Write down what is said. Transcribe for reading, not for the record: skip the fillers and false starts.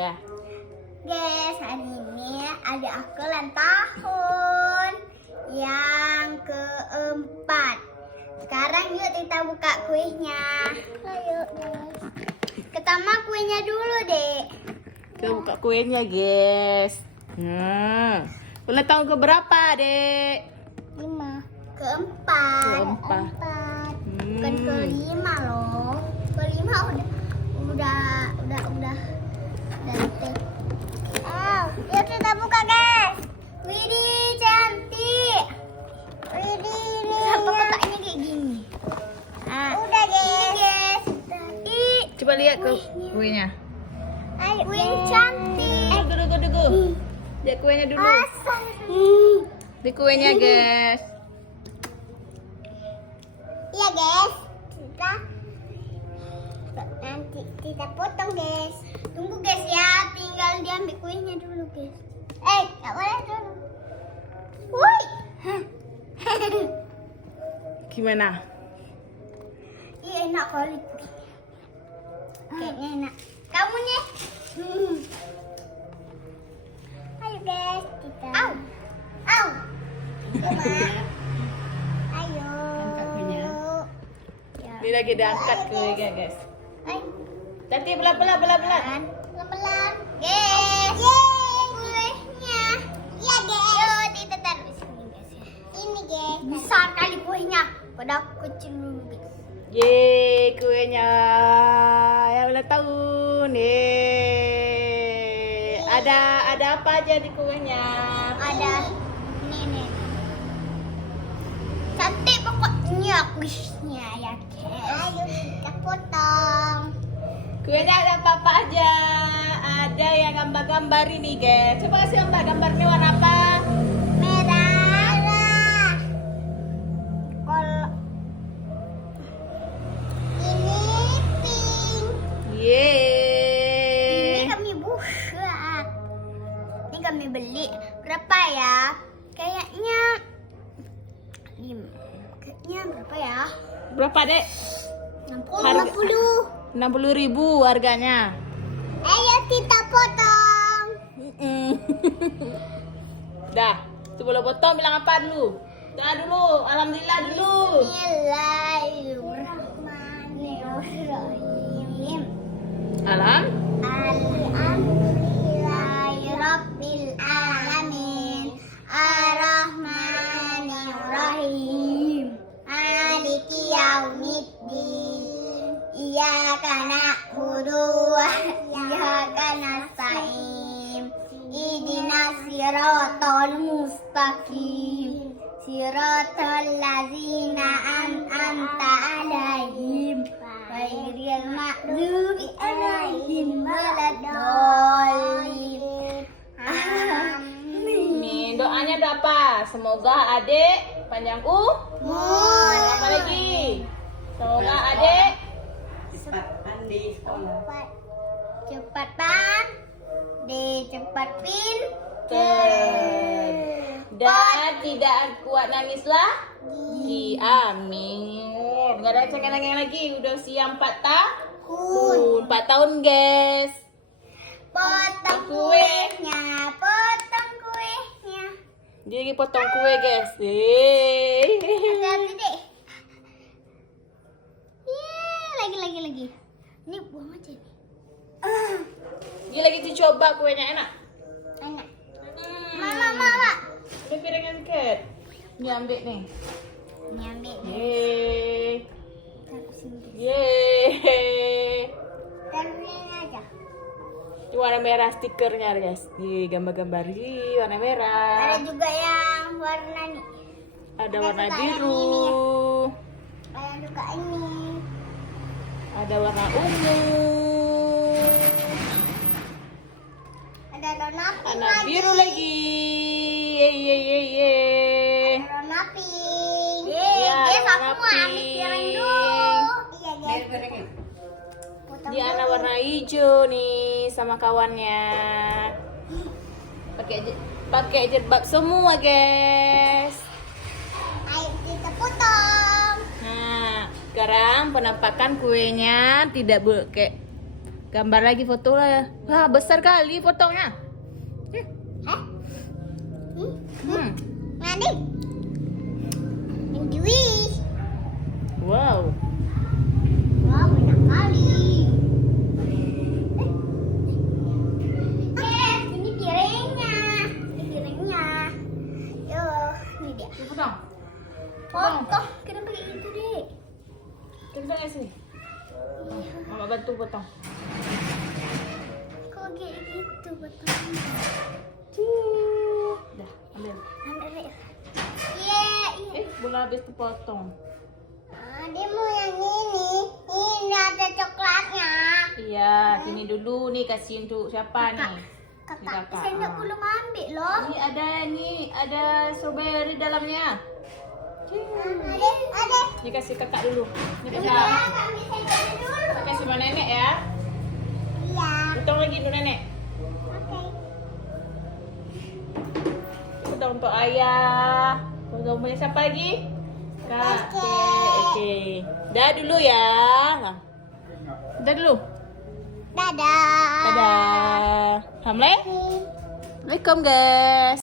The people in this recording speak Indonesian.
Oke. Guys, hari ini ada aku ulang tahun yang keempat. Sekarang yuk kita buka kuenya. Ayo guys. Pertama kuenya dulu dek. Kita buka kuenya guys. Ulang tahun keberapa dek? 5. Keempat. Keempat. Bukan kelima loh. Kelima udah. Yuk kita buka guys. Widih cantik. Widih. Sampai kotaknya kayak gini. Nah, udah guys. Coba lihat ke kuenya. Ayo, kuenya cantik. Tunggu. Lihat kuenya dulu. Di kuenya guys. Iya guys. Nanti kita potong guys. Tunggu guys ya, tinggal diambil kuenya dulu guys. Nggak boleh dulu. Woi. Gimana? Iya enak kali. Kayaknya enak. Kamu nih. Ayo guys, kita. Au. Ayo. Ya. Ini lagi diangkat kuenya guys. Ayo. Nanti belah-belah. Pelan-pelan. Guys. Yeay, kuenya. Iya, guys. Yuk, kita taruh di sini, guys ya. Ini, guys. Besar kali kuenya. Pada aku kecil dulu, guys. Yeay, kuenya yang ulang tahun. Ada apa aja di kuenya? Ada ini. Cantik pokoknya kuisnya ya, guys. Ayo, kita potong. Kuenya ada apa aja? Ada yang gambar-gambar ini, guys. Coba kasih gambarnya warna apa? Merah. Kalau ini pink. Yeay. Ini kami buat. Ini kami beli. Berapa ya? Kayaknya berapa ya? Berapa, Dek? 60. 60.000 harganya. Ayo kita potong. Dah, sebelum potong bilang apa dulu? Doa dulu, alhamdulillah dulu. Bismillahirrahmanirrahim. Alhamdulillahirabbil alamin. Arrahmanirrahim. Maliki yaumiddin. Iyyaka na'budu wa iyyaka nasta'in. Ihdinas siratal mustaqim. Siratal ladzina an'amta 'alaihim ghairil maghdubi 'alaihim waladdallin. Nih, doanya ada apa? Semoga adik panjang umur. Apa lagi? Semoga adik Cepat pandai, cepat pintar dan tidak kuat nangis lagi. Amin. Gak ada cengenang lagi. Udah usia 4 tahun. 4 tahun guys. Potong kuenya. Dia lagi potong kue guys. Hati-hati deh. Lagi. Ini buang aja nih. Dia lagi dicoba kuenya enak. Enak. Mama. Ini piringnya sedikit. Ini ambil nih. Ini ambil nih. Yeay. Taruh sini. Yeay. Taruh ini aja. Ini warna merah stikernya guys. Di gambar-gambar di warna merah. Ada juga yang warna nih. Ada Ada warna juga yang biru. Ada juga ini. Ada warna ungu. Ada warna pink Warna lagi. biru lagi. Yeay. Ada warna pink. Iya, Guys, warna aku mau ambil pink. piring dulu. Iya, guys. Potong Dia ada dulu. warna hijau nih sama kawannya. Pakai jilbab semua guys. Ayo kita potong. Nah, sekarang penampakan kuenya tidak Gambar lagi foto lah. Wah, besar kali fotonya. Hah? Hmm. Nanti. Enjoy. Wow. Wah, banyak kali. Ini piringnya. Ini piringnya. Yo, ini dia. Potong. Potong. Kenapa kayak gitu, Dek? Coba sini. Mama bantu potong. Kok kayak gitu potongnya? Dah, ambil. Ambil. Iya, iya. Bola habis dipotong. Dia mau yang ini. Ini ada coklatnya. Iya, sini dulu nih kasih untuk siapa nih? Kakak, Kakak. saya nggak belum ambil loh. Ini ada strawberry dalamnya. Ada. Ini kasih kakak dulu. Ini Iya, kakak. kami saya dulu. Kita kasih sama nenek ya. Iya. Potong lagi dulu nenek. Oke. Potong untuk ayah. Potong punya siapa lagi? Kakek. Oke. Dah dulu ya. Dah dulu. Dadah. Dadah. Assalamualaikum guys.